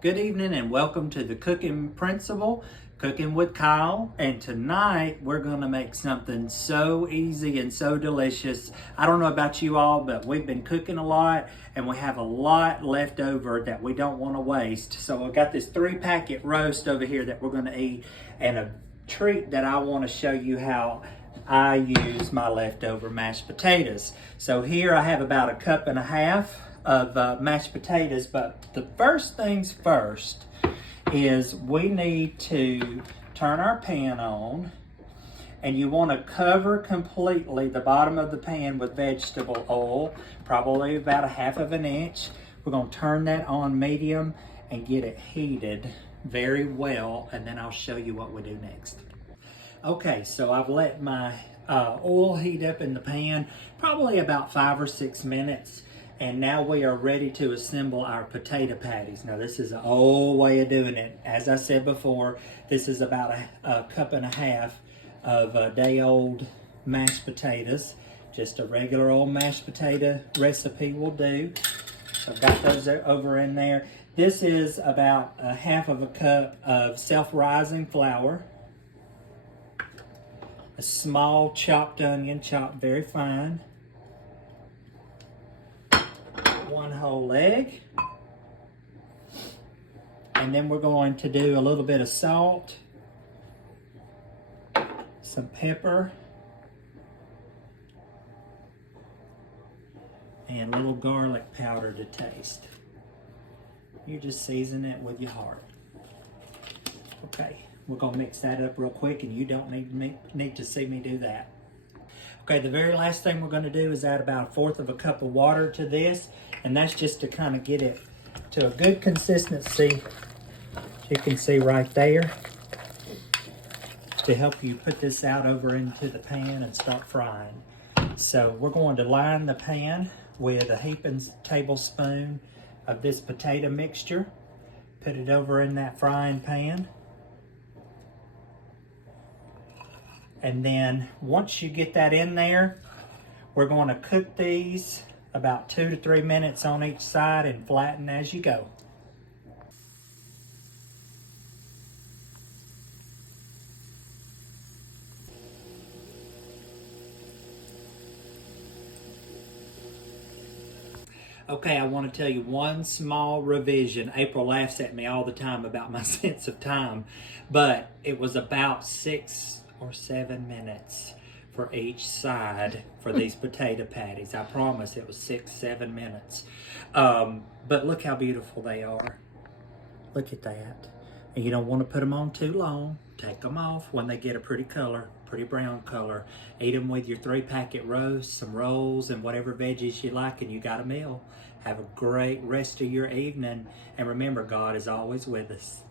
Good evening and welcome to the Cooking Principle, Cooking with Kyle. And tonight we're going to make something so easy and so delicious. I don't know about you all, but we've been cooking a lot and we have a lot left over that we don't want to waste. So I've got this 3-packet roast over here that we're going to eat, and a treat that I want to show you how I use my leftover mashed potatoes. So here I have about 1.5 cups of mashed potatoes, but the first things first is we need to turn our pan on, and you want to cover completely the bottom of the pan with vegetable oil, probably about 1/2 inch. We're going to turn that on medium and get it heated very well, and then I'll show you what we do next. Okay, so I've let my oil heat up in the pan, probably about 5 or 6 minutes. And now we are ready to assemble our potato patties. Now this is an old way of doing it. As I said before, this is about 1.5 cups of day-old mashed potatoes. Just a regular old mashed potato recipe will do. So I've got those over in there. This is about 1/2 cup of self-rising flour. A small chopped onion, chopped very fine. 1 whole egg, and then we're going to do a little bit of salt, some pepper, and a little garlic powder to taste. You just season it with your heart. Okay, we're going to mix that up real quick, and you don't need to see me do that. Okay, the very last thing we're going to do is add about 1/4 cup of water to this, and that's just to kind of get it to a good consistency, as you can see right there, to help you put this out over into the pan and start frying. So we're going to line the pan with a heaping tablespoon of this potato mixture. Put it over in that frying pan. And then once you get that in there, we're going to cook these about 2 to 3 minutes on each side and flatten as you go. Okay, I want to tell you one small revision. April laughs at me all the time about my sense of time, but it was about 6 or 7 minutes for each side for these potato patties. I promise it was 6-7 minutes. But look how beautiful they are. Look at that. And you don't want to put them on too long. Take them off when they get a pretty color, pretty brown color. Eat them with your 3-packet roast, some rolls, and whatever veggies you like, and you got a meal. Have a great rest of your evening. And remember, God is always with us.